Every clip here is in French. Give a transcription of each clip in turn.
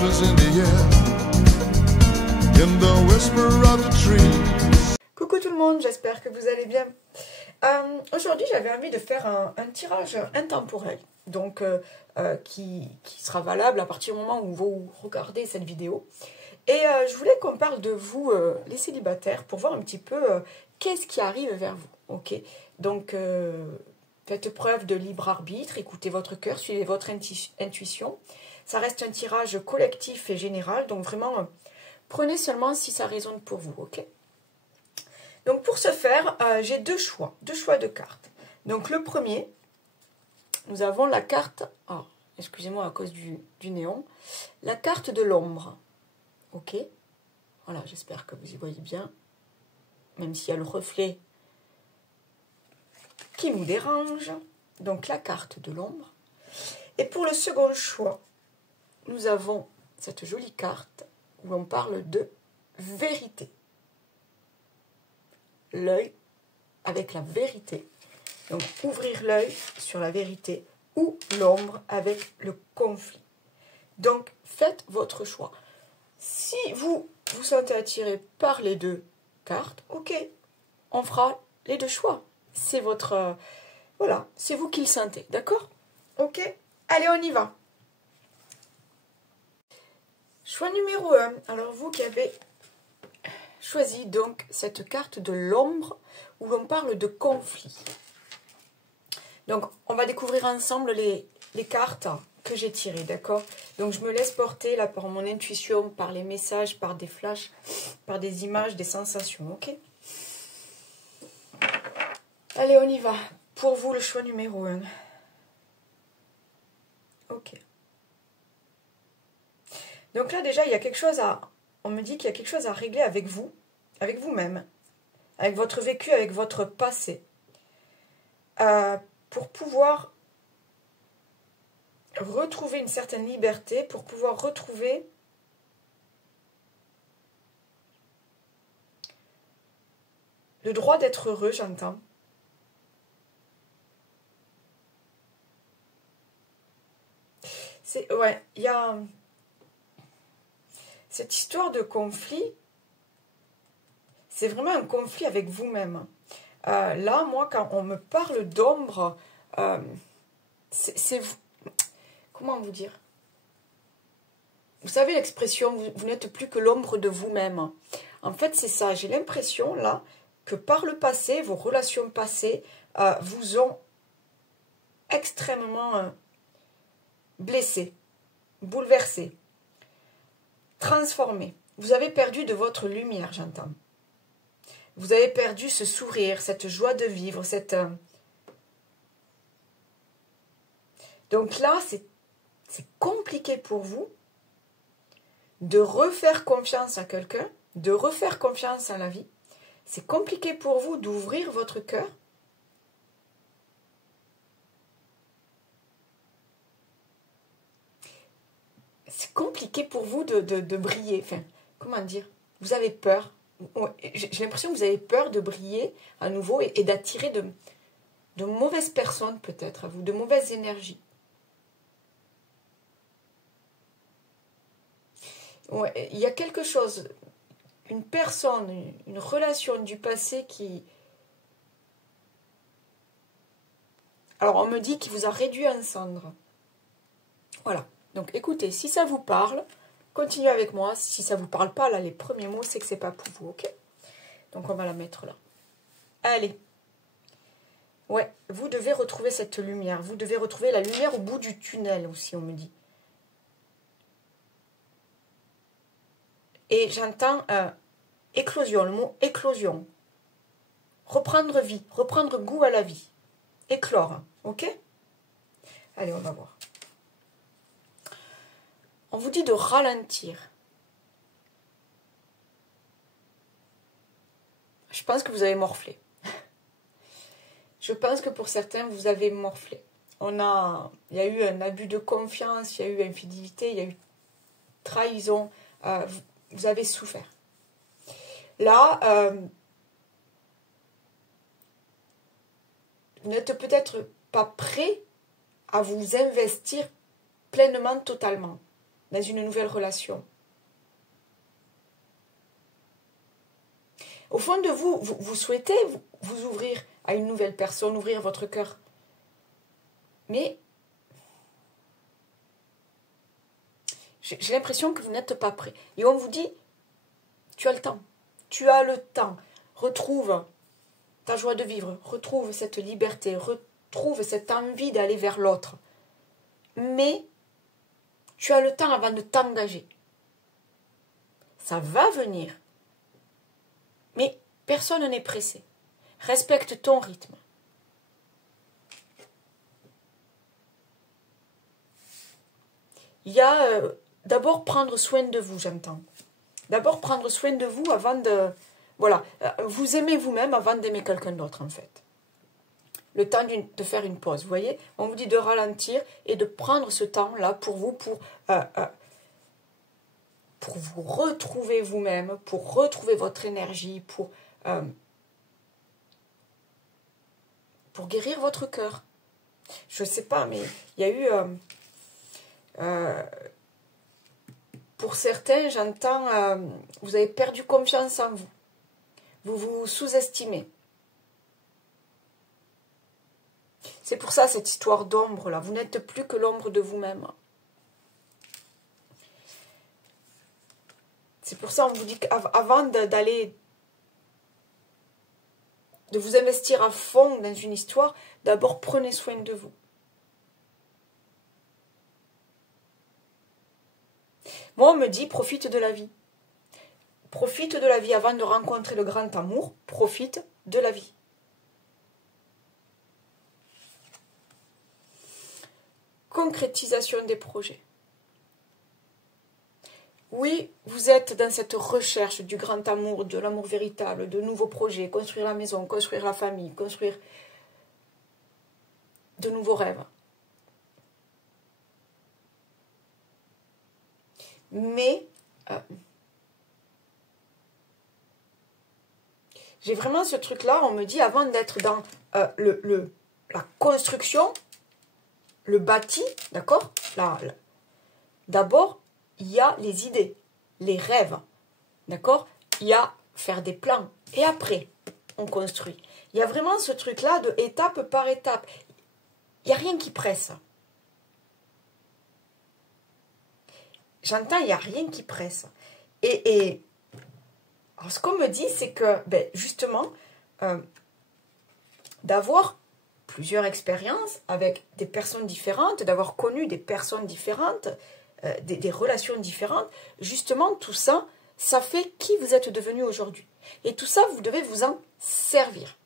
Coucou tout le monde, j'espère que vous allez bien. Aujourd'hui, j'avais envie de faire un tirage intemporel, donc qui sera valable à partir du moment où vous regardez cette vidéo. Et je voulais qu'on parle de vous, les célibataires, pour voir un petit peu qu'est-ce qui arrive vers vous. Ok, donc faites preuve de libre arbitre, écoutez votre cœur, suivez votre intuition. Ça reste un tirage collectif et général, donc vraiment, prenez seulement si ça résonne pour vous, ok? Donc pour ce faire, j'ai deux choix de cartes. Donc le premier, nous avons la carte, oh, excusez-moi à cause du néon, la carte de l'ombre, ok? Voilà, j'espère que vous y voyez bien, même s'il y a le reflet qui nous dérange. Donc la carte de l'ombre. Et pour le second choix, nous avons cette jolie carte où on parle de vérité. L'œil avec la vérité. Donc ouvrir l'œil sur la vérité ou l'ombre avec le conflit. Donc faites votre choix. Si vous vous sentez attiré par les deux cartes, ok, on fera les deux choix. C'est votre... voilà, c'est vous qui le sentez, d'accord? Ok, allez, on y va. Choix numéro 1. Alors vous qui avez choisi donc cette carte de l'ombre où l'on parle de conflit. Donc on va découvrir ensemble les cartes que j'ai tirées, d'accord? Donc je me laisse porter là par mon intuition, par les messages, par des flashs, par des images, des sensations, ok? Allez, on y va. Pour vous, le choix numéro 1. Ok. Donc là, déjà, il y a quelque chose à... On me dit qu'il y a quelque chose à régler avec vous, avec vous-même, avec votre vécu, avec votre passé. Pour pouvoir retrouver une certaine liberté, pour pouvoir retrouver le droit d'être heureux, j'entends. Ouais, il y a cette histoire de conflit, c'est vraiment un conflit avec vous-même. Là, moi, quand on me parle d'ombre, c'est vous. Comment vous dire? Vous savez l'expression, vous n'êtes plus que l'ombre de vous-même. En fait, c'est ça. J'ai l'impression, là, que par le passé, vos relations passées vous ont extrêmement blessé, bouleversé, transformé. Vous avez perdu de votre lumière, j'entends. Vous avez perdu ce sourire, cette joie de vivre, cette... Donc là, c'est compliqué pour vous de refaire confiance à quelqu'un, de refaire confiance à la vie. C'est compliqué pour vous d'ouvrir votre cœur. C'est compliqué pour vous de briller. Enfin, comment dire? Vous avez peur. J'ai l'impression que vous avez peur de briller à nouveau et d'attirer de mauvaises personnes peut-être à vous, de mauvaises énergies. Ouais, il y a quelque chose, une personne, une relation du passé qui... Alors on me dit qu'il vous a réduit en cendres. Voilà. Donc écoutez, si ça vous parle, continuez avec moi. Si ça ne vous parle pas, là, les premiers mots, c'est que ce n'est pas pour vous, ok? Donc on va la mettre là. Allez. Ouais, vous devez retrouver cette lumière. Vous devez retrouver la lumière au bout du tunnel aussi, on me dit. Et j'entends éclosion, le mot éclosion. Reprendre vie, reprendre goût à la vie. Éclore, ok? Allez, on va voir. On vous dit de ralentir. Je pense que vous avez morflé. Je pense que pour certains, vous avez morflé. Il y a eu un abus de confiance, il y a eu infidélité, il y a eu trahison. Vous avez souffert. Là, vous n'êtes peut-être pas prêt à vous investir pleinement, totalement. dans une nouvelle relation. Au fond de vous, vous souhaitez vous ouvrir à une nouvelle personne, ouvrir votre cœur. Mais j'ai l'impression que vous n'êtes pas prêt. Et on vous dit, tu as le temps. Tu as le temps. Retrouve ta joie de vivre. Retrouve cette liberté. Retrouve cette envie d'aller vers l'autre. Mais tu as le temps avant de t'engager. Ça va venir. Mais personne n'est pressé. Respecte ton rythme. Il y a d'abord prendre soin de vous, j'entends. D'abord prendre soin de vous avant de... Voilà, vous aimez vous-même avant d'aimer quelqu'un d'autre, en fait. Le temps de faire une pause, vous voyez. On vous dit de ralentir et de prendre ce temps-là pour vous, pour vous retrouver vous-même, pour retrouver votre énergie, pour guérir votre cœur. Je ne sais pas, mais il y a eu... pour certains, j'entends, vous avez perdu confiance en vous. Vous vous sous-estimez. C'est pour ça, cette histoire d'ombre, là. Vous n'êtes plus que l'ombre de vous-même. C'est pour ça, on vous dit qu'avant d'aller, de vous investir à fond dans une histoire, d'abord prenez soin de vous. Moi, on me dit, profite de la vie. Profite de la vie avant de rencontrer le grand amour. Profite de la vie. Concrétisation des projets. Oui, vous êtes dans cette recherche du grand amour, de l'amour véritable, de nouveaux projets, construire la maison, construire la famille, construire de nouveaux rêves. Mais j'ai vraiment ce truc-là, on me dit, avant d'être dans la construction, le bâti, d'accord? D'abord, il y a les idées, les rêves, d'accord? Il y a faire des plans. Et après, on construit. Il y a vraiment ce truc-là de étape par étape. Il n'y a rien qui presse. J'entends, il n'y a rien qui presse. Et alors, ce qu'on me dit, c'est que, justement, d'avoir plusieurs expériences avec des personnes différentes, d'avoir connu des personnes différentes, des relations différentes, justement, tout ça, ça fait qui vous êtes devenu aujourd'hui. Et tout ça, vous devez vous en servir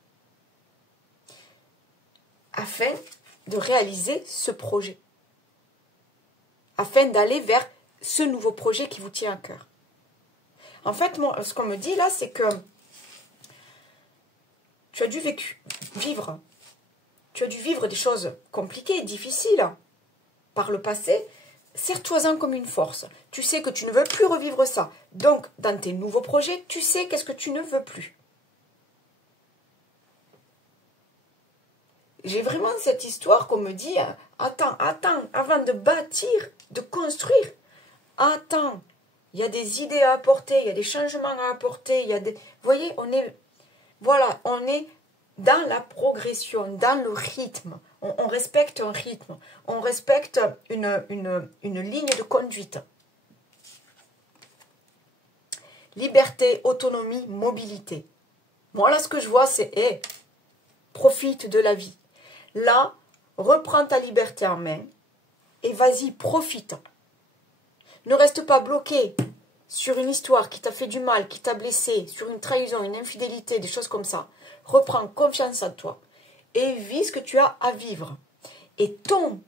afin de réaliser ce projet, afin d'aller vers ce nouveau projet qui vous tient à cœur. En fait, moi, ce qu'on me dit là, c'est que tu as dû vivre des choses compliquées, difficiles par le passé. Serre-toi-en comme une force. Tu sais que tu ne veux plus revivre ça. Donc, dans tes nouveaux projets, tu sais qu'est-ce que tu ne veux plus. J'ai vraiment cette histoire qu'on me dit, attends, avant de bâtir, de construire, attends, il y a des idées à apporter, il y a des changements à apporter, il y a des... Vous voyez, on est dans la progression, dans le rythme. On respecte un rythme, on respecte une ligne de conduite. Liberté, autonomie, mobilité. Moi, là, ce que je vois, c'est, profite de la vie. Là, reprends ta liberté en main et vas-y, profite. Ne reste pas bloqué sur une histoire qui t'a fait du mal, qui t'a blessé, sur une trahison, une infidélité, des choses comme ça. Reprends confiance en toi et vis ce que tu as à vivre. Et ton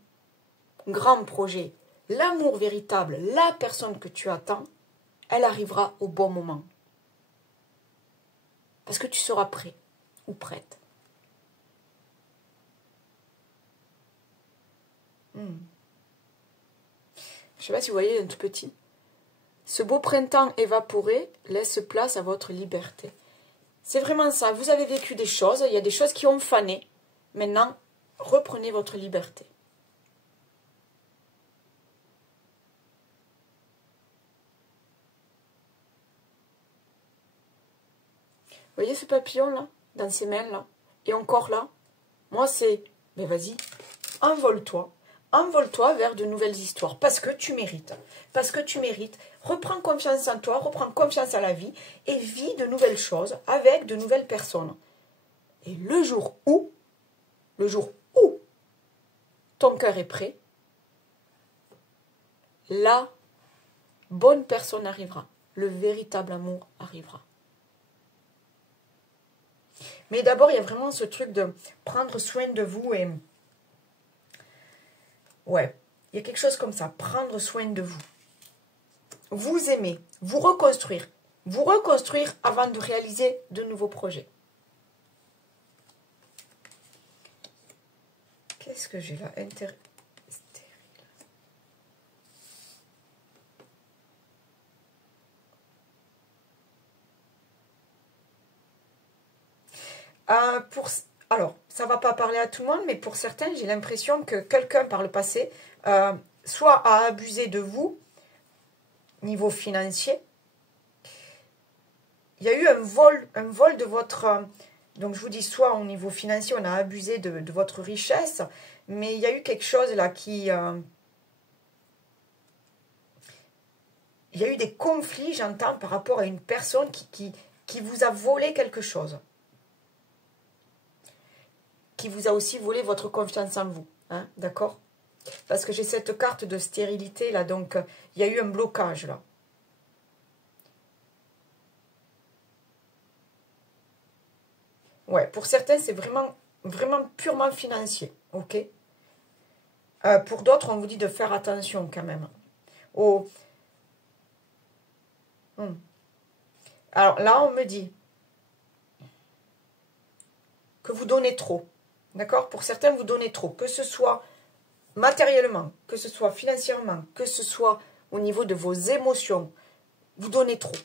grand projet, l'amour véritable, la personne que tu attends, elle arrivera au bon moment. Parce que tu seras prêt ou prête. Je ne sais pas si vous voyez un tout petit. Ce beau printemps évaporé laisse place à votre liberté. C'est vraiment ça. Vous avez vécu des choses, il y a des choses qui ont fané. Maintenant, reprenez votre liberté. voyez ce papillon là, dans ses mains là, et encore là. Moi c'est, mais vas-y, envole-toi. Envole-toi vers de nouvelles histoires, parce que tu mérites. Parce que tu mérites. Reprends confiance en toi, reprends confiance à la vie, et vis de nouvelles choses avec de nouvelles personnes. Et le jour où ton cœur est prêt, la bonne personne arrivera. Le véritable amour arrivera. Mais d'abord, il y a vraiment ce truc de prendre soin de vous et... Ouais, il y a quelque chose comme ça, prendre soin de vous. Vous aimer, vous reconstruire. Vous reconstruire avant de réaliser de nouveaux projets. Qu'est-ce que j'ai là? Alors, ça ne va pas parler à tout le monde, mais pour certains, j'ai l'impression que quelqu'un par le passé, soit a abusé de vous, niveau financier. Il y a eu un vol de votre... donc je vous dis, soit au niveau financier, on a abusé de votre richesse, mais il y a eu quelque chose là qui... il y a eu des conflits, j'entends, par rapport à une personne qui vous a volé quelque chose. Qui vous a aussi volé votre confiance en vous. Hein, d'accord? Parce que j'ai cette carte de stérilité là, donc il y a eu un blocage là. Ouais, pour certains, c'est vraiment purement financier. Ok? Pour d'autres, on vous dit de faire attention quand même. Oh. Alors là, on me dit que vous donnez trop. D'accord? Pour certains, vous donnez trop. Que ce soit matériellement, que ce soit financièrement, que ce soit au niveau de vos émotions, vous donnez trop.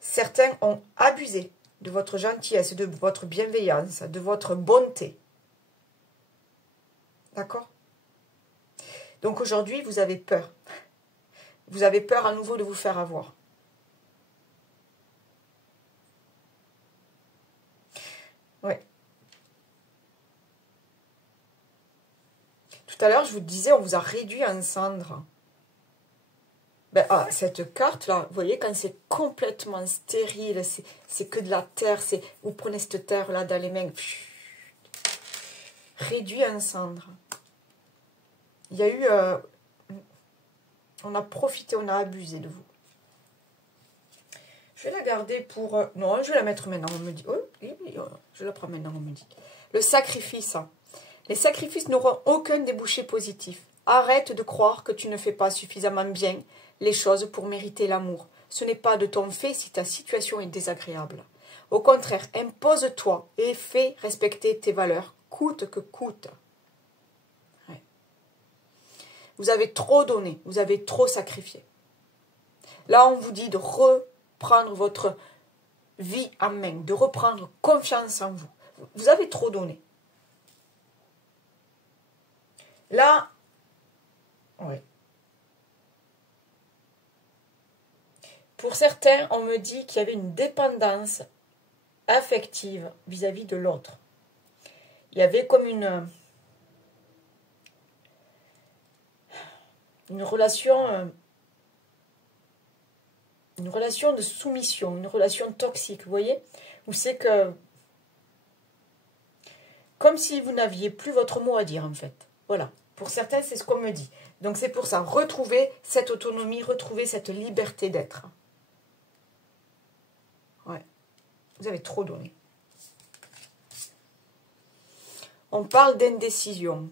Certains ont abusé de votre gentillesse, de votre bienveillance, de votre bonté. D'accord? Donc aujourd'hui, vous avez peur. Vous avez peur à nouveau de vous faire avoir. Oui. Tout à l'heure, je vous disais, on vous a réduit en cendres. Ben, cette carte-là, vous voyez, quand c'est complètement stérile, c'est que de la terre, vous prenez cette terre-là dans les mains, réduit en cendres. Il y a eu... on a profité, on a abusé de vous. Je vais la garder pour... non, je vais la mettre maintenant, on me dit. Oh, je la prends maintenant, on me dit. Le sacrifice. Les sacrifices n'auront aucun débouché positif. Arrête de croire que tu ne fais pas suffisamment bien les choses pour mériter l'amour. Ce n'est pas de ton fait si ta situation est désagréable. Au contraire, impose-toi et fais respecter tes valeurs, coûte que coûte. Ouais. Vous avez trop donné, vous avez trop sacrifié. Là, on vous dit de reprendre votre vie en main, de reprendre confiance en vous. Vous avez trop donné. Là, oui. Pour certains, on me dit qu'il y avait une dépendance affective vis-à-vis de l'autre. Il y avait comme une relation de soumission, une relation toxique, vous voyez? Où c'est que, comme si vous n'aviez plus votre mot à dire en fait. Voilà, pour certains, c'est ce qu'on me dit. Donc c'est pour ça, retrouver cette autonomie, retrouver cette liberté d'être. Ouais, vous avez trop donné. On parle d'indécision.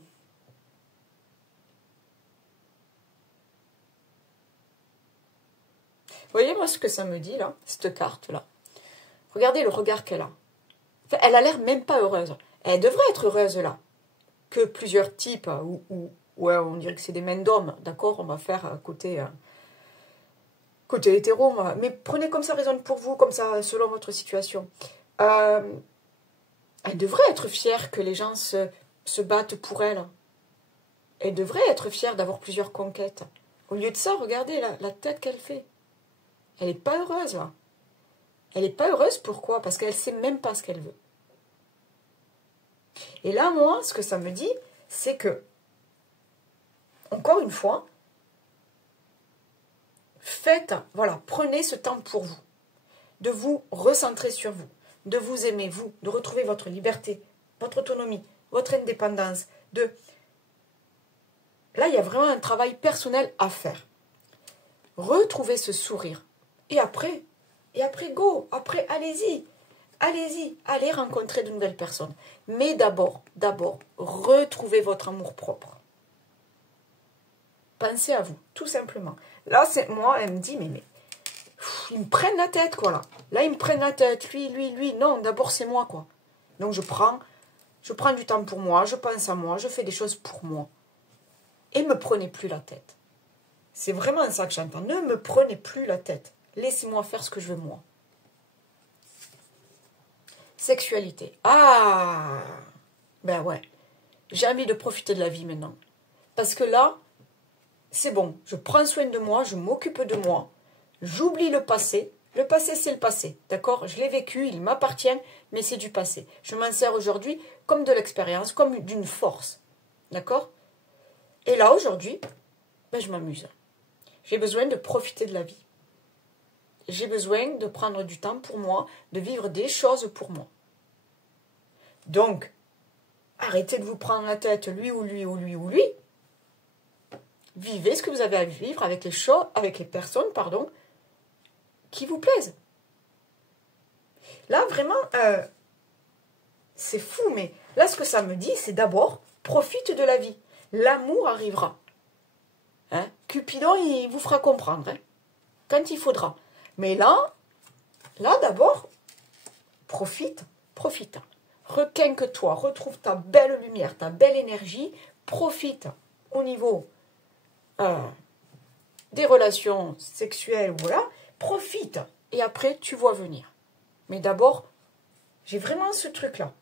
Vous voyez moi ce que ça me dit là, cette carte là. Regardez le regard qu'elle a. Enfin, elle a l'air même pas heureuse. Elle devrait être heureuse là. Que plusieurs types, ouais, on dirait que c'est des mains d'hommes, d'accord, on va faire côté hétéro, mais prenez comme ça, raisonne pour vous, comme ça, selon votre situation. Elle devrait être fière que les gens se battent pour elle. Elle devrait être fière d'avoir plusieurs conquêtes. Au lieu de ça, regardez la tête qu'elle fait. Elle n'est pas heureuse, là. Elle n'est pas heureuse, pourquoi? Parce qu'elle ne sait même pas ce qu'elle veut. Et là, moi, ce que ça me dit, c'est que, encore une fois, faites, voilà, prenez ce temps pour vous, de vous recentrer sur vous, de vous aimer, vous, de retrouver votre liberté, votre autonomie, votre indépendance. Là, il y a vraiment un travail personnel à faire. Retrouvez ce sourire. Et après, go, après, allez-y. Allez-y, allez rencontrer de nouvelles personnes. Mais d'abord, retrouvez votre amour-propre. Pensez à vous, tout simplement. Là, c'est moi, elle me dit, mais ils me prennent la tête, quoi, là. Là, ils me prennent la tête, lui. Non, d'abord, c'est moi, quoi. Donc, je prends du temps pour moi, je pense à moi, je fais des choses pour moi. Et ne me prenez plus la tête. C'est vraiment ça que j'entends. Ne me prenez plus la tête. Laissez-moi faire ce que je veux, moi. Sexualité. Ah, ben ouais. J'ai envie de profiter de la vie maintenant. Parce que là, c'est bon. Je prends soin de moi, je m'occupe de moi. J'oublie le passé. Le passé, c'est le passé. D'accord? Je l'ai vécu, il m'appartient, mais c'est du passé. Je m'en sers aujourd'hui comme de l'expérience, comme d'une force. D'accord? Et là, aujourd'hui, ben, je m'amuse. J'ai besoin de profiter de la vie. J'ai besoin de prendre du temps pour moi, de vivre des choses pour moi. Donc, arrêtez de vous prendre la tête, lui ou lui ou lui ou lui. Vivez ce que vous avez à vivre avec les choses, avec les personnes, qui vous plaisent. Là, vraiment, c'est fou, mais là, ce que ça me dit, c'est d'abord, profite de la vie. L'amour arrivera. Hein? Cupidon, il vous fera comprendre, hein, quand il faudra. Mais là d'abord, profite. Requinque-toi, retrouve ta belle lumière, ta belle énergie. Profite au niveau des relations sexuelles, voilà. Profite. Et après, tu vois venir. Mais d'abord, j'ai vraiment ce truc-là.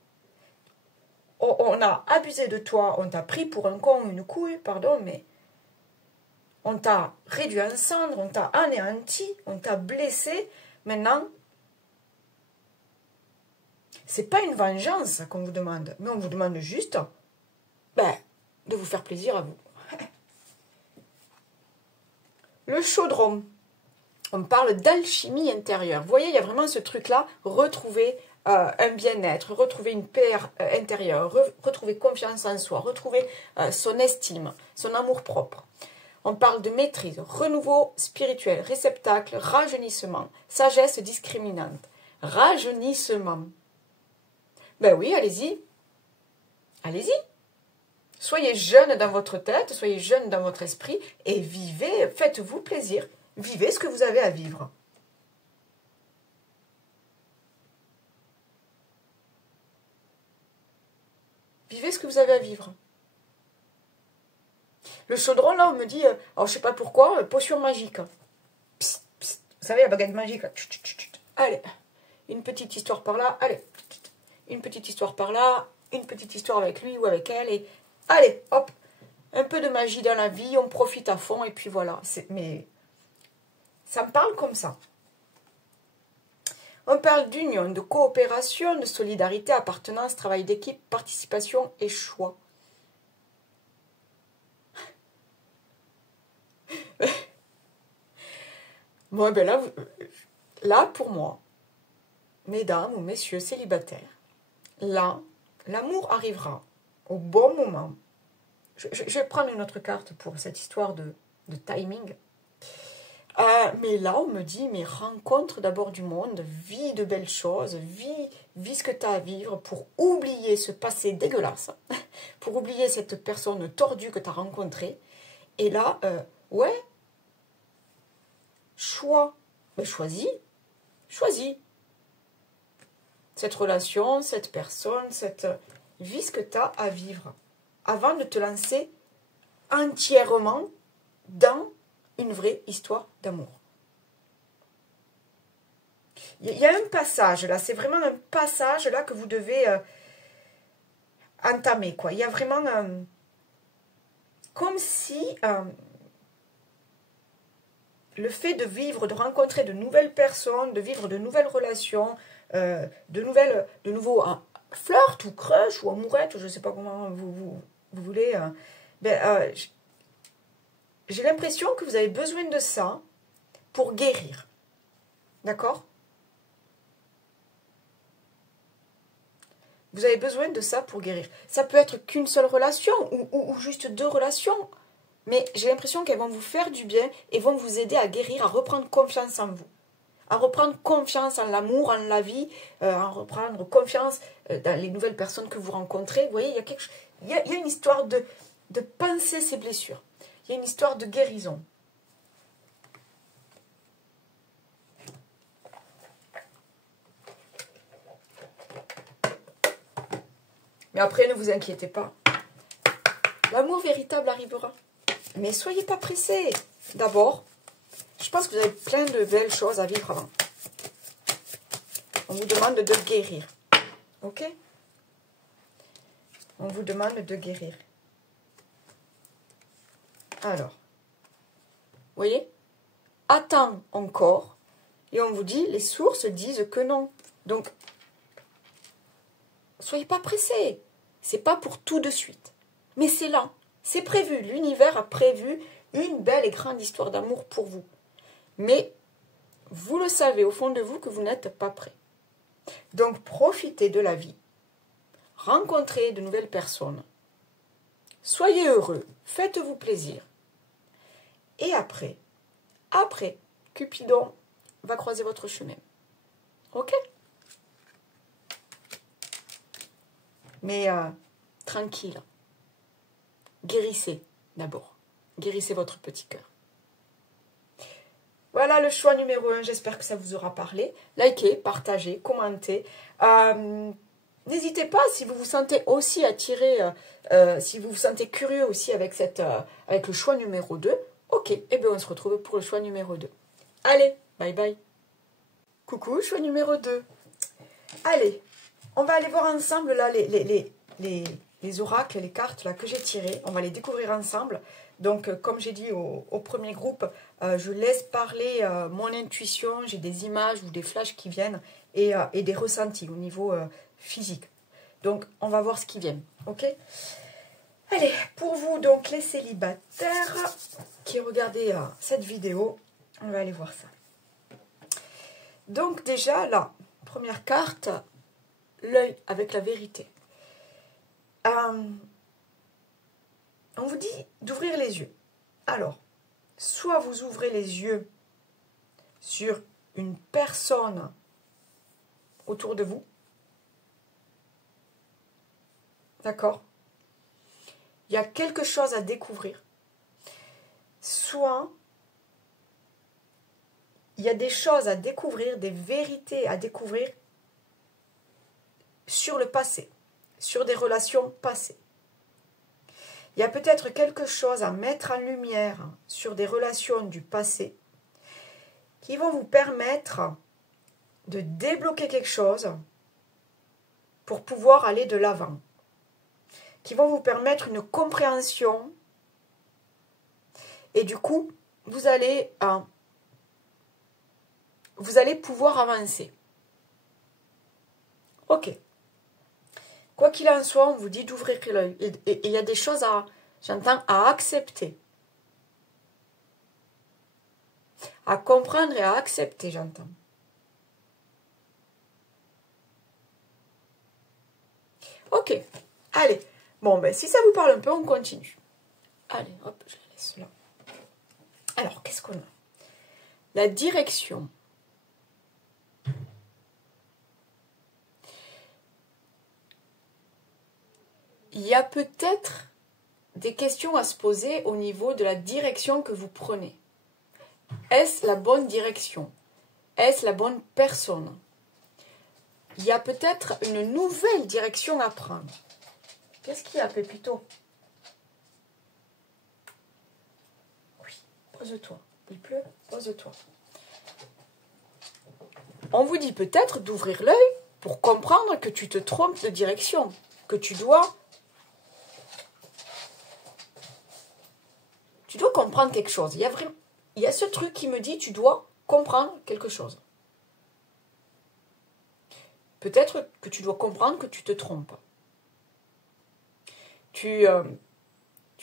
On a abusé de toi, on t'a pris pour un con ou une couille, pardon, mais on t'a réduit en cendres, on t'a anéanti, on t'a blessé. Maintenant, c'est pas une vengeance qu'on vous demande, mais on vous demande juste de vous faire plaisir à vous. Le chaudron. On parle d'alchimie intérieure. Vous voyez, il y a vraiment ce truc-là, retrouver un bien-être, retrouver une paix intérieure, retrouver confiance en soi, retrouver son estime, son amour-propre. On parle de maîtrise, renouveau spirituel, réceptacle, rajeunissement, sagesse discriminante. Rajeunissement. Ben oui, allez-y. Allez-y. Soyez jeune dans votre tête, soyez jeune dans votre esprit et vivez, faites-vous plaisir. Vivez ce que vous avez à vivre. Vivez ce que vous avez à vivre. Le chaudron, là, on me dit, alors je sais pas pourquoi, potion magique. Psst, psst. Vous savez, la baguette magique, là. Chut, chut, chut. Allez, une petite histoire par là, allez. Une petite histoire par là, une petite histoire avec lui ou avec elle, et allez, hop, un peu de magie dans la vie, on profite à fond, et puis voilà. Mais ça me parle comme ça. On parle d'union, de coopération, de solidarité, appartenance, travail d'équipe, participation et choix. Bon, ben là, pour moi, mesdames ou messieurs célibataires, là, l'amour arrivera au bon moment. Je vais prendre une autre carte pour cette histoire de timing. Mais là, on me dit, mais rencontre d'abord du monde, vis de belles choses, vis ce que tu as à vivre pour oublier ce passé dégueulasse, pour oublier cette personne tordue que tu as rencontrée. Et là, ouais, choix. Mais choisis. Cette relation, cette personne, vis ce que tu as à vivre avant de te lancer entièrement dans une vraie histoire d'amour. Il y a un passage là, c'est vraiment un passage là que vous devez entamer, quoi. Il y a vraiment comme si le fait de vivre, de rencontrer de nouvelles personnes, de vivre de nouvelles relations, de nouveaux flirt ou crush ou amourette, je ne sais pas comment vous voulez, j'ai l'impression que vous avez besoin de ça pour guérir. D'accord? Vous avez besoin de ça pour guérir. Ça peut être qu'une seule relation ou juste 2 relations. Mais j'ai l'impression qu'elles vont vous faire du bien et vont vous aider à guérir, à reprendre confiance en vous. À reprendre confiance en l'amour, en la vie, à reprendre confiance dans les nouvelles personnes que vous rencontrez. Vous voyez, il y a une histoire de penser ces blessures. Il y a une histoire de guérison. Mais après, ne vous inquiétez pas. L'amour véritable arrivera. Mais soyez pas pressés. D'abord, je pense que vous avez plein de belles choses à vivre avant. On vous demande de guérir. Ok? On vous demande de guérir. Alors, vous voyez? Attends encore. Et on vous dit, les sources disent que non. Donc, soyez pas pressés. C'est pas pour tout de suite. Mais c'est là. C'est prévu. L'univers a prévu une belle et grande histoire d'amour pour vous. Mais vous le savez au fond de vous que vous n'êtes pas prêt. Donc, profitez de la vie. Rencontrez de nouvelles personnes. Soyez heureux. Faites-vous plaisir. Et après, Cupidon va croiser votre chemin. Ok? Mais tranquille. Guérissez d'abord. Guérissez votre petit cœur. Voilà le choix numéro 1. J'espère que ça vous aura parlé. Likez, partagez, commentez. N'hésitez pas si vous vous sentez aussi attiré, si vous vous sentez curieux aussi avec le choix numéro 2. Ok, et bien on se retrouve pour le choix numéro 2. Allez, bye bye. Coucou, choix numéro 2. Allez, on va aller voir ensemble là les oracles, les cartes là que j'ai tirées. On va les découvrir ensemble. Donc, comme j'ai dit au premier groupe, je laisse parler mon intuition. J'ai des images ou des flashs qui viennent et des ressentis au niveau physique. Donc, on va voir ce qui vient. Ok? Allez, pour vous, donc, les célibataires qui regardez cette vidéo, on va aller voir ça. Donc, déjà, là, première carte, l'œil avec la vérité. On vous dit d'ouvrir les yeux. Alors, soit vous ouvrez les yeux sur une personne autour de vous. D'accord? Il y a quelque chose à découvrir. Soit il y a des choses à découvrir, des vérités à découvrir sur le passé, sur des relations passées. Il y a peut-être quelque chose à mettre en lumière sur des relations du passé qui vont vous permettre de débloquer quelque chose pour pouvoir aller de l'avant, qui vont vous permettre une compréhension et du coup, vous allez pouvoir avancer. Ok. Quoi qu'il en soit, on vous dit d'ouvrir l'œil. Et il y a des choses à accepter. À comprendre et à accepter, j'entends. Ok. Allez. Bon, ben, si ça vous parle un peu, on continue. Allez, hop, je la laisse là. Alors, qu'est-ce qu'on a? La direction. Il y a peut-être des questions à se poser au niveau de la direction que vous prenez. Est-ce la bonne direction? Est-ce la bonne personne? Il y a peut-être une nouvelle direction à prendre. Qu'est-ce qu'il y a, Pépito? Oui, pose-toi. Il pleut, pose-toi. On vous dit peut-être d'ouvrir l'œil pour comprendre que tu te trompes de direction, que tu dois comprendre quelque chose. Il y a vraiment, il y a ce truc qui me dit, tu dois comprendre quelque chose. Peut-être que tu dois comprendre que tu te trompes. Tu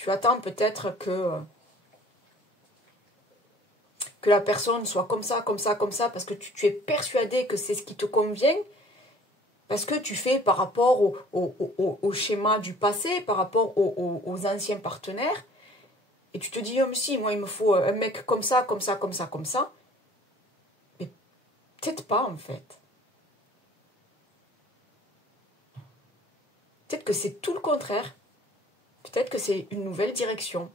attends peut-être que la personne soit comme ça, parce que tu es persuadé que c'est ce qui te convient, parce que tu fais par rapport au schéma du passé, par rapport aux anciens partenaires, et tu te dis, oh, mais si, moi il me faut un mec comme ça, mais peut-être pas en fait. Peut-être que c'est tout le contraire, peut-être que c'est une nouvelle direction.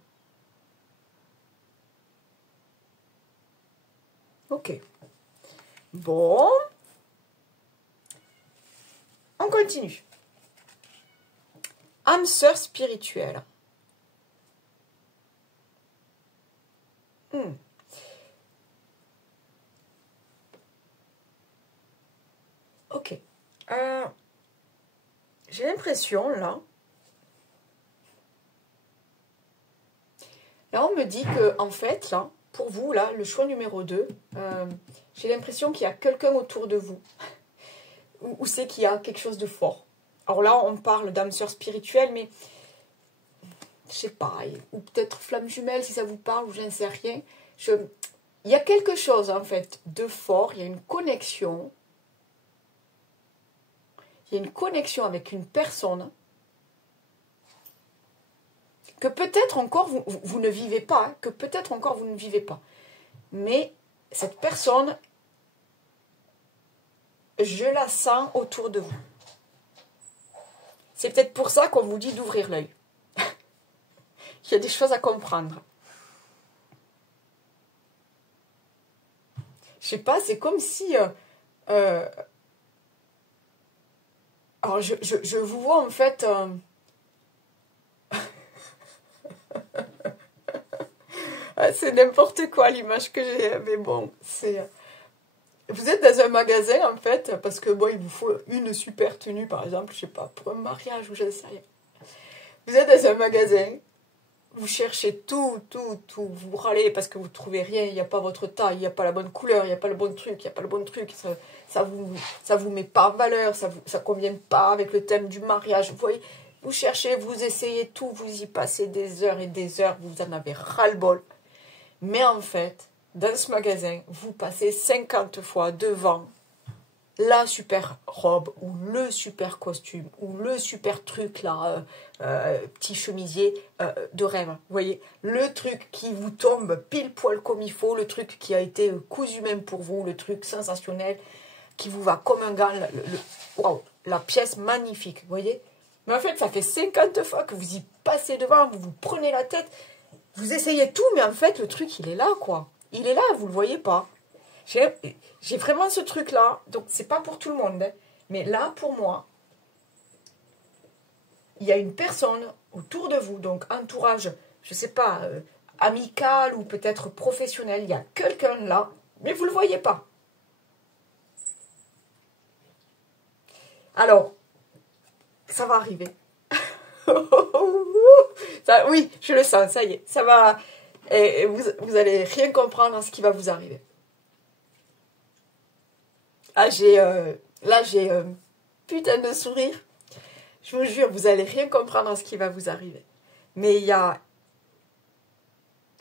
Ok. Bon. On continue. Âme sœur spirituelle. Ok. J'ai l'impression, là... Là, on me dit que, en fait, là, pour vous, là, le choix numéro 2, j'ai l'impression qu'il y a quelqu'un autour de vous. Ou c'est qu'il y a quelque chose de fort. Alors là, on parle d'âme sœur spirituelle, mais... Je sais pas, ou peut-être flamme jumelle, si ça vous parle, ou je ne sais rien. Il y a quelque chose, en fait, de fort. Il y a une connexion. Il y a une connexion avec une personne que peut-être encore vous ne vivez pas, hein, que peut-être encore vous ne vivez pas. Mais cette personne, je la sens autour de vous. C'est peut-être pour ça qu'on vous dit d'ouvrir l'œil. Il y a des choses à comprendre. Je sais pas, c'est comme si... alors, je vous vois en fait... c'est n'importe quoi l'image que j'ai, mais bon, c'est... Vous êtes dans un magasin en fait, parce que bon, il vous faut une super tenue par exemple, je sais pas, pour un mariage ou je ne sais rien. Vous êtes dans un magasin, vous cherchez tout, vous râlez parce que vous ne trouvez rien, il n'y a pas votre taille, il n'y a pas la bonne couleur, il n'y a pas le bon truc, ça vous met pas en valeur, ça convient pas avec le thème du mariage, vous voyez, vous cherchez, vous essayez tout, vous y passez des heures et des heures, vous en avez ras-le-bol. Mais en fait, dans ce magasin, vous passez 50 fois devant la super robe ou le super costume ou le super truc là, petit chemisier de rêve. Vous voyez, le truc qui vous tombe pile poil comme il faut, le truc qui a été cousu même pour vous, le truc sensationnel qui vous va comme un gant, wow, la pièce magnifique, vous voyez. Mais en fait, ça fait 50 fois que vous y passez devant, vous vous prenez la tête. Vous essayez tout, mais en fait, le truc, il est là, quoi. Il est là, vous ne le voyez pas. J'ai vraiment ce truc-là. Donc, c'est pas pour tout le monde. Hein. Mais là, pour moi, il y a une personne autour de vous, donc entourage, je ne sais pas, amical ou peut-être professionnel. Il y a quelqu'un là, mais vous ne le voyez pas. Alors, ça va arriver. Ça, oui, je le sens, ça y est, ça va. Et vous allez rien comprendre à ce qui va vous arriver. Ah, là, j'ai putain de sourire. Je vous jure, vous allez rien comprendre à ce qui va vous arriver. Mais il y a...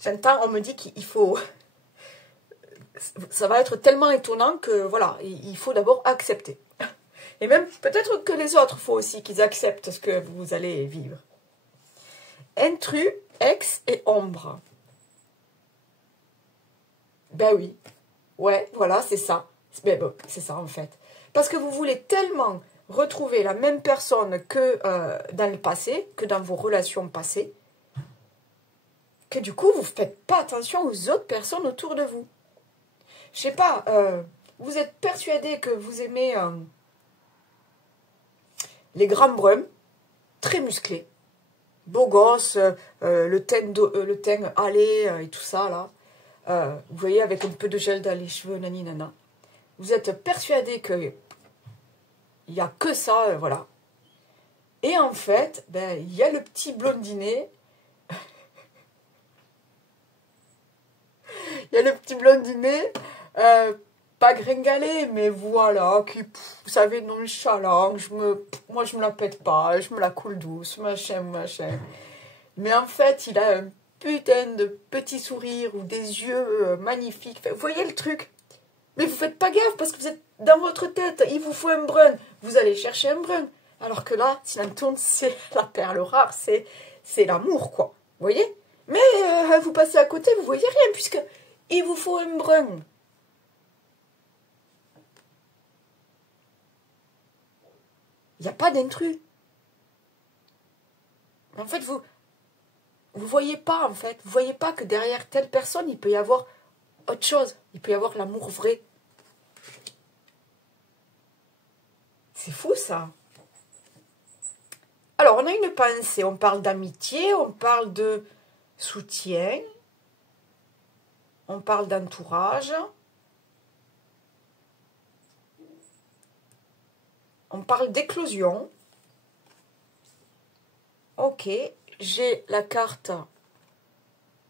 J'entends, on me dit qu'il faut... Ça va être tellement étonnant que, voilà, il faut d'abord accepter. Et même, peut-être que les autres, il faut aussi qu'ils acceptent ce que vous allez vivre. Intrus, ex et ombre. Ben oui. Ouais, voilà, c'est ça. Ben bon, c'est ça, en fait. Parce que vous voulez tellement retrouver la même personne que dans le passé, que dans vos relations passées, que du coup, vous ne faites pas attention aux autres personnes autour de vous. Je sais pas, vous êtes persuadé que vous aimez les grands bruns, très musclés, beaux gosses, le teint allé et tout ça, là. Vous voyez, avec un peu de gel dans les cheveux, nani nana. Vous êtes persuadé qu'il n'y a que ça, voilà. Et en fait, ben, il y a le petit blondinet. Il y a le petit blondinet, pas gringalé, mais voilà, qui, vous savez, nonchalant. Moi, je me la pète pas, je me la coule douce, machin, machin. Mais en fait, il a un putain de petit sourire ou des yeux magnifiques. Enfin, vous voyez le truc? Mais vous faites pas gaffe parce que vous êtes dans votre tête. Il vous faut un brun. Vous allez chercher un brun. Alors que là, si tourne, c'est la perle rare, c'est l'amour, quoi. Vous voyez? Mais vous passez à côté, vous voyez rien, puisque il vous faut un brun. Il n'y a pas d'intrus. En fait, vous voyez pas, en fait. Vous voyez pas que derrière telle personne, il peut y avoir autre chose. Il peut y avoir l'amour vrai. C'est fou, ça. Alors, on a une pensée. On parle d'amitié, on parle de soutien, on parle d'entourage, on parle d'éclosion. Ok, j'ai la carte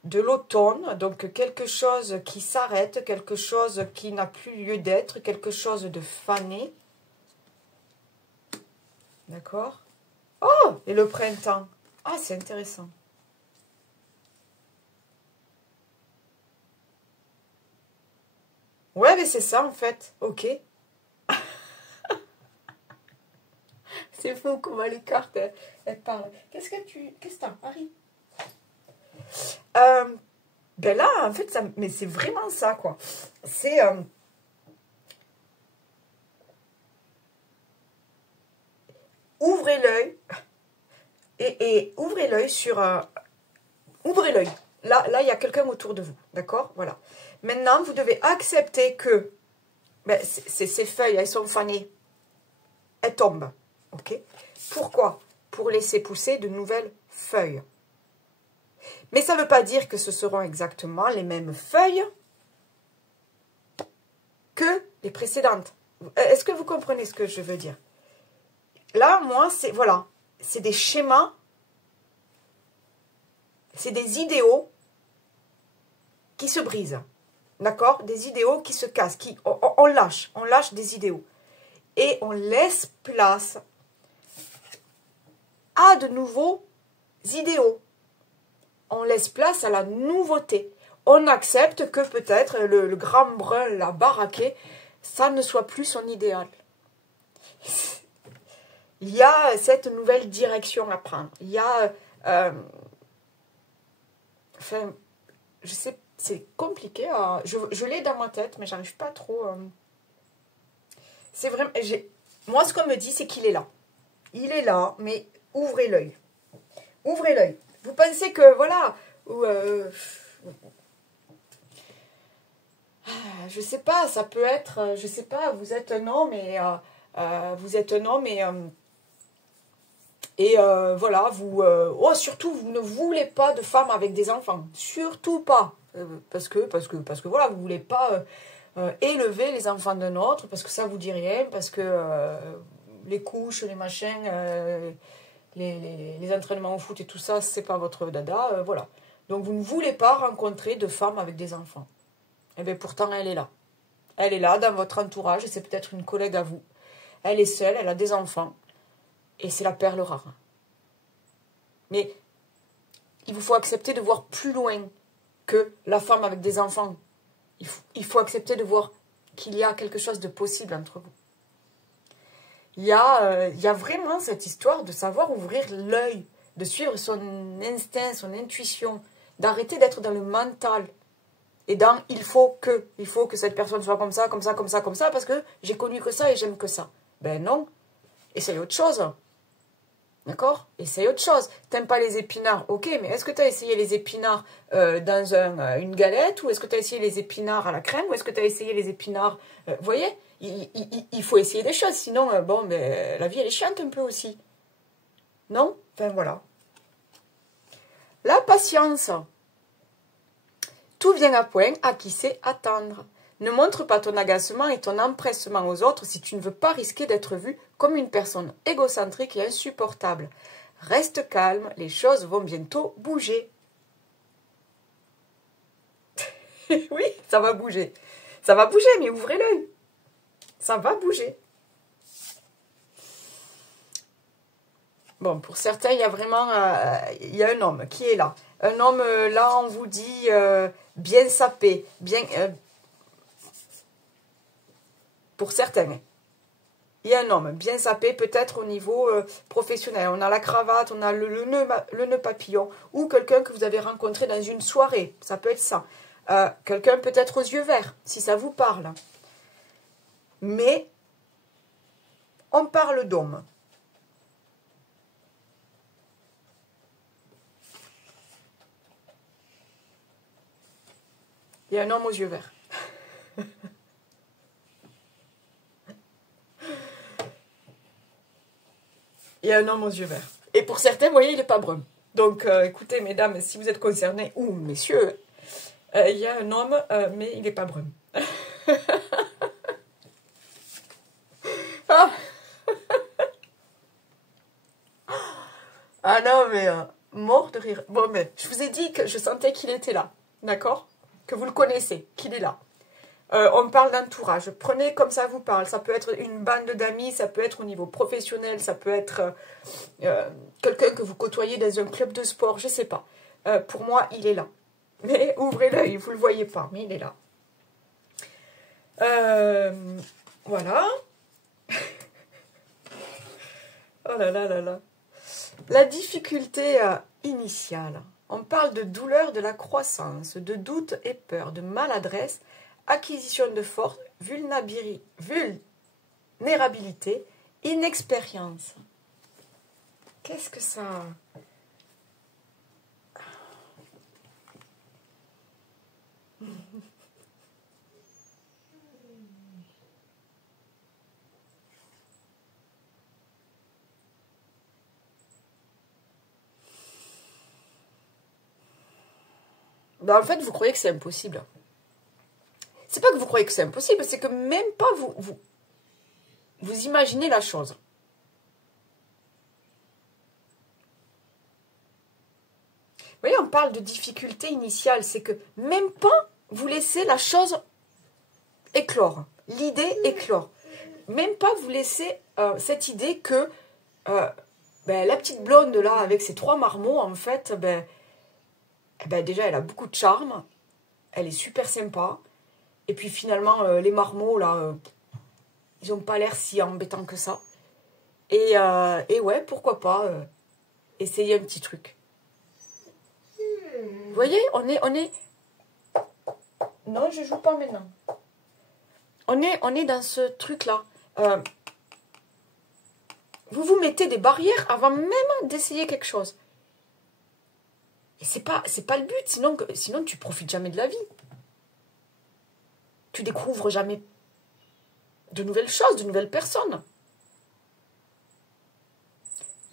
de l'automne, donc quelque chose qui s'arrête, quelque chose qui n'a plus lieu d'être, quelque chose de fané. D'accord? Oh, et le printemps. Ah, c'est intéressant. Ouais, mais c'est ça, en fait. Ok. C'est fou comment les cartes, elles parlent. Qu'est-ce que t'as, Harry? Ben là, en fait, mais c'est vraiment ça, quoi. C'est... ouvrez l'œil. Et ouvrez l'œil sur... ouvrez l'œil. Là, il y a quelqu'un autour de vous. D'accord? Voilà. Maintenant, vous devez accepter que... Ben, ces feuilles, elles sont fanées. Elles tombent. Ok? Pourquoi? Pour laisser pousser de nouvelles feuilles. Mais ça ne veut pas dire que ce seront exactement les mêmes feuilles que les précédentes. Est-ce que vous comprenez ce que je veux dire? Là, moi, c'est... Voilà. C'est des schémas. C'est des idéaux qui se brisent. D'accord? Des idéaux qui se cassent. On lâche des idéaux. Et on laisse place à de nouveaux idéaux. On laisse place à la nouveauté. On accepte que peut-être le grand brun, la baraqué, ça ne soit plus son idéal. Il y a cette nouvelle direction à prendre. Il y a... enfin, je sais, c'est compliqué. Je l'ai dans ma tête, mais j'arrive pas trop... c'est vraiment... Moi, ce qu'on me dit, c'est qu'il est là. Il est là, mais ouvrez l'œil. Ouvrez l'œil. Vous pensez que, voilà... je sais pas, ça peut être... je sais pas, vous êtes un homme et... vous êtes un homme et voilà, vous... oh, surtout, vous ne voulez pas de femmes avec des enfants. Surtout pas. Parce que voilà, vous voulez pas élever les enfants d'un autre, parce que ça vous dit rien, parce que les couches, les machins, les entraînements au foot et tout ça, c'est pas votre dada, voilà. Donc vous ne voulez pas rencontrer de femmes avec des enfants. Et bien pourtant, elle est là. Elle est là dans votre entourage, et c'est peut-être une collègue à vous. Elle est seule, elle a des enfants, et c'est la perle rare. Mais il vous faut accepter de voir plus loin que la femme avec des enfants. Il faut accepter de voir qu'il y a quelque chose de possible entre vous. Il y a vraiment cette histoire de savoir ouvrir l'œil, de suivre son instinct, son intuition, d'arrêter d'être dans le mental et dans il faut que cette personne soit comme ça, comme ça, comme ça, comme ça, parce que j'ai connu que ça et j'aime que ça. Ben non, essaye autre chose. D'accord? Essaye autre chose. T'aimes pas les épinards? Ok, mais est-ce que tu as essayé les épinards dans une galette? Ou est-ce que tu as essayé les épinards à la crème? Ou est-ce que tu as essayé les épinards... vous voyez? Il faut essayer des choses. Sinon, bon, mais la vie, elle est chiante un peu aussi. Non? Enfin, voilà. La patience. Tout vient à point à qui sait attendre. Ne montre pas ton agacement et ton empressement aux autres si tu ne veux pas risquer d'être vu comme une personne égocentrique et insupportable. Reste calme, les choses vont bientôt bouger. Oui, ça va bouger. Ça va bouger, mais ouvrez l'œil. Ça va bouger. Bon, pour certains, il y a vraiment il y a un homme qui est là. Un homme, là, on vous dit bien sapé. Bien, pour certains. Il y a un homme bien sapé, peut-être au niveau professionnel. On a la cravate, on a le nœud papillon. Ou quelqu'un que vous avez rencontré dans une soirée. Ça peut être ça. Quelqu'un peut-être aux yeux verts, si ça vous parle. Mais, on parle d'homme. Il y a un homme aux yeux verts. Il y a un homme aux yeux verts. Et pour certains, vous voyez, il n'est pas brun. Donc, écoutez, mesdames, si vous êtes concernés, ou messieurs, il y a un homme, mais il n'est pas brun. Ah, ah non, mais mort de rire. Bon, mais je vous ai dit que je sentais qu'il était là. D'accord? Que vous le connaissez, qu'il est là. On parle d'entourage. Prenez comme ça vous parle. Ça peut être une bande d'amis, ça peut être au niveau professionnel, ça peut être quelqu'un que vous côtoyez dans un club de sport, je ne sais pas. Pour moi, il est là. Mais ouvrez l'œil, vous ne le voyez pas, mais il est là. Voilà. Oh là là là là. La difficulté initiale. On parle de douleur de la croissance, de doute et peur, de maladresse, acquisition de force, vulnérabilité, inexpérience. Qu'est-ce que ça... Ben, en fait, vous croyez que c'est impossible. C'est pas que vous croyez que c'est impossible, c'est que même pas vous imaginez la chose. Vous voyez, on parle de difficulté initiale, c'est que même pas vous laissez la chose éclore, l'idée éclore. Même pas vous laissez cette idée que la petite blonde là, avec ses 3 marmots, en fait, déjà elle a beaucoup de charme, elle est super sympa, et puis finalement les marmots là, ils n'ont pas l'air si embêtants que ça. Et ouais, pourquoi pas essayer un petit truc. Vous voyez, on est... Non, je joue pas maintenant. On est dans ce truc-là. Vous vous mettez des barrières avant même d'essayer quelque chose. Et c'est pas le but, sinon tu profites jamais de la vie. Tu découvres jamais de nouvelles choses, de nouvelles personnes.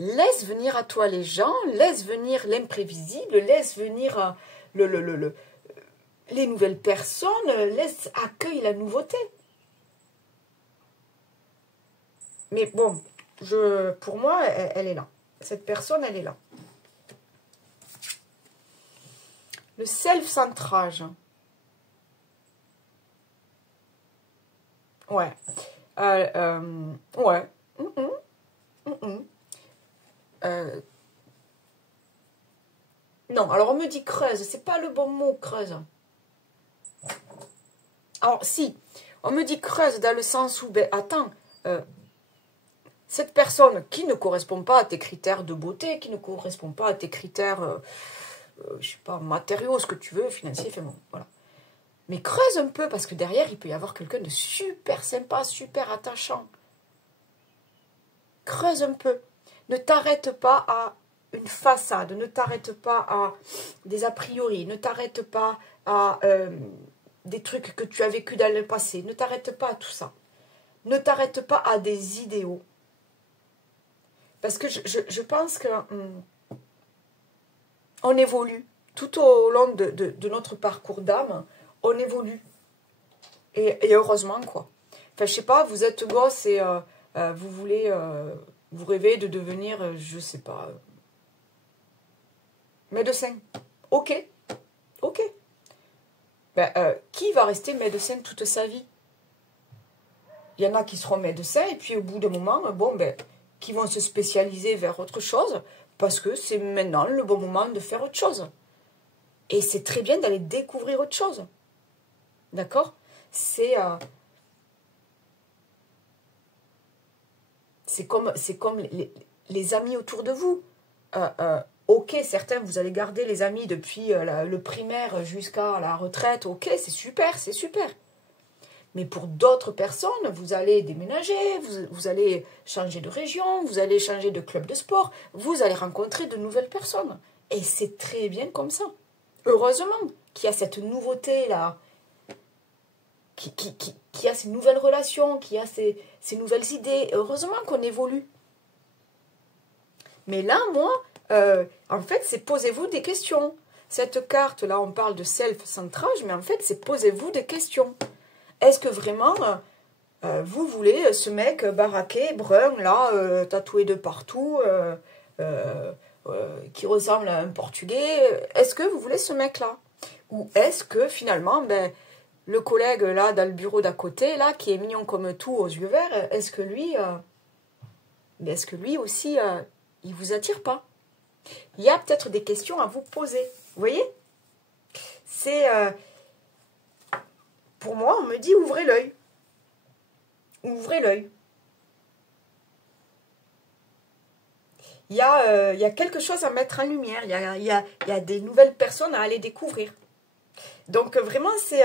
Laisse venir à toi les gens, laisse venir l'imprévisible, laisse venir les nouvelles personnes, accueille la nouveauté. Mais bon, pour moi, elle est là. Cette personne, elle est là. Le self-centrage. Ouais. Ouais. Non, alors on me dit creuse. C'est pas le bon mot, creuse. Alors, si. On me dit creuse dans le sens où, attends, cette personne qui ne correspond pas à tes critères de beauté, qui ne correspond pas à tes critères, je sais pas, matériaux, ce que tu veux, financiers, enfin bon, voilà. Mais creuse un peu, parce que derrière, il peut y avoir quelqu'un de super sympa, super attachant. Creuse un peu. Ne t'arrête pas à une façade, ne t'arrête pas à des a priori, ne t'arrête pas à des trucs que tu as vécu dans le passé, ne t'arrête pas à tout ça. Ne t'arrête pas à des idéaux. Parce que je pense que on évolue tout au long de notre parcours d'âme, on évolue. Et heureusement, quoi. Enfin, je sais pas, vous êtes gosse et vous voulez, vous rêvez de devenir, je sais pas, médecin. Ok, ok. ben, qui va rester médecin toute sa vie? Il y en a qui seront médecins et puis au bout d'un moment, bon, ben, qui vont se spécialiser vers autre chose parce que c'est maintenant le bon moment de faire autre chose. Et c'est très bien d'aller découvrir autre chose. D'accord? C'est comme les amis autour de vous. Ok, certains, vous allez garder les amis depuis le primaire jusqu'à la retraite. Ok, c'est super, c'est super. Mais pour d'autres personnes, vous allez déménager, vous allez changer de région, vous allez changer de club de sport, vous allez rencontrer de nouvelles personnes. Et c'est très bien comme ça. Heureusement qu'il y a cette nouveauté-là, qui a ces nouvelles relations, qui a ces nouvelles idées. Heureusement qu'on évolue. Mais là, moi, en fait, c'est posez-vous des questions. Cette carte-là, on parle de self-centrage, mais en fait, c'est posez-vous des questions. Est-ce que vraiment, vous voulez ce mec baraqué, brun, là, tatoué de partout, qui ressemble à un Portugais? Est-ce que vous voulez ce mec-là? Ou est-ce que finalement, ben, le collègue là dans le bureau d'à côté, là, qui est mignon comme tout aux yeux verts, est-ce que lui aussi, il vous attire pas? Il y a peut-être des questions à vous poser. Vous voyez? C'est... pour moi, on me dit ouvrez l'œil. Ouvrez l'œil. Il y a quelque chose à mettre en lumière. Il y a des nouvelles personnes à aller découvrir. Donc vraiment, c'est...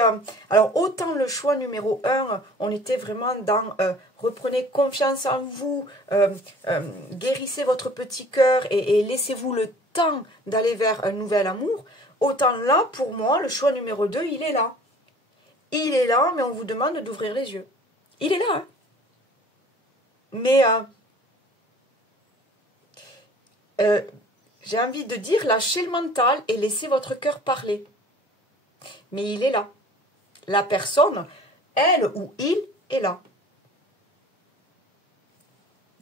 alors, autant le choix numéro 1, on était vraiment dans reprenez confiance en vous, guérissez votre petit cœur et laissez-vous le temps d'aller vers un nouvel amour. Autant là, pour moi, le choix numéro 2, il est là. Il est là, mais on vous demande d'ouvrir les yeux. Il est là, hein. Mais j'ai envie de dire, lâchez le mental et laissez votre cœur parler. Mais il est là. La personne, elle ou il, est là.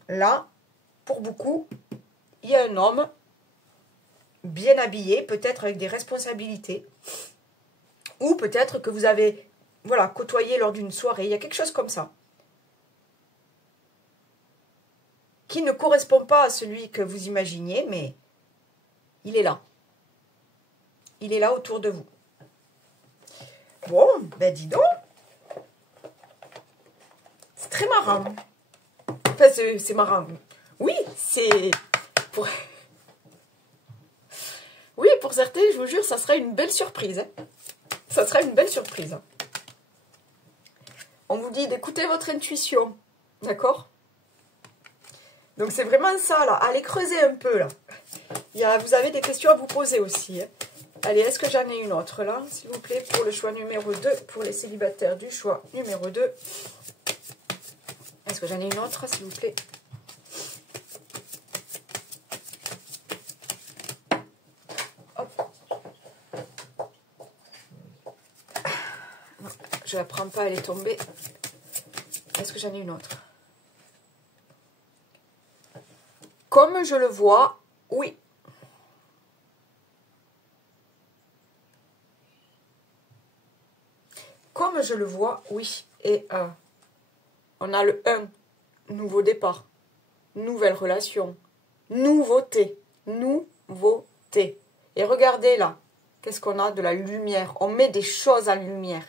Là, pour beaucoup, il y a un homme bien habillé, peut-être avec des responsabilités, ou peut-être que vous avez, voilà, côtoyé lors d'une soirée. Il y a quelque chose comme ça, qui ne correspond pas à celui que vous imaginiez, mais il est là. Il est là autour de vous. Bon, ben dis donc. C'est très marrant. Enfin, c'est marrant. Oui, c'est... Oui, pour certains, je vous jure, ça serait une belle surprise. Hein. Ça serait une belle surprise. Hein. On vous dit d'écouter votre intuition. D'accord? Donc, c'est vraiment ça, là. Allez creuser un peu, là. Vous avez des questions à vous poser aussi. Hein. Allez, est-ce que j'en ai une autre là, s'il vous plaît, pour le choix numéro 2, pour les célibataires du choix numéro 2. Est-ce que j'en ai une autre, s'il vous plaît? Hop. Non, je la prends pas, elle est tombée. Est-ce que j'en ai une autre? Comme je le vois, oui. Comme je le vois, oui. Et on a le 1, nouveau départ, nouvelle relation, nouveauté, nouveauté. Et regardez là, qu'est-ce qu'on a? De la lumière. On met des choses en lumière.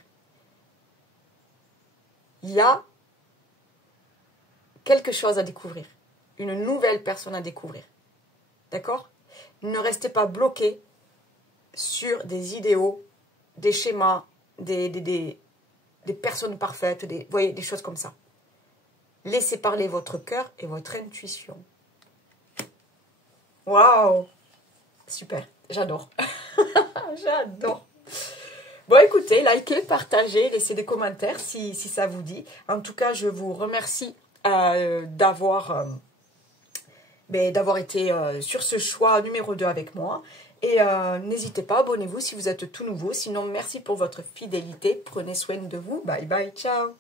Il y a quelque chose à découvrir. Une nouvelle personne à découvrir. D'accord? Ne restez pas bloqué sur des idéaux, des schémas, des personnes parfaites, vous voyez, des choses comme ça. Laissez parler votre cœur et votre intuition. Waouh! Super, j'adore. J'adore. Bon, écoutez, likez, partagez, laissez des commentaires si ça vous dit. En tout cas, je vous remercie d'avoir été sur ce choix numéro 2 avec moi. Et n'hésitez pas, abonnez-vous si vous êtes tout nouveau. Sinon, merci pour votre fidélité. Prenez soin de vous. Bye bye, ciao.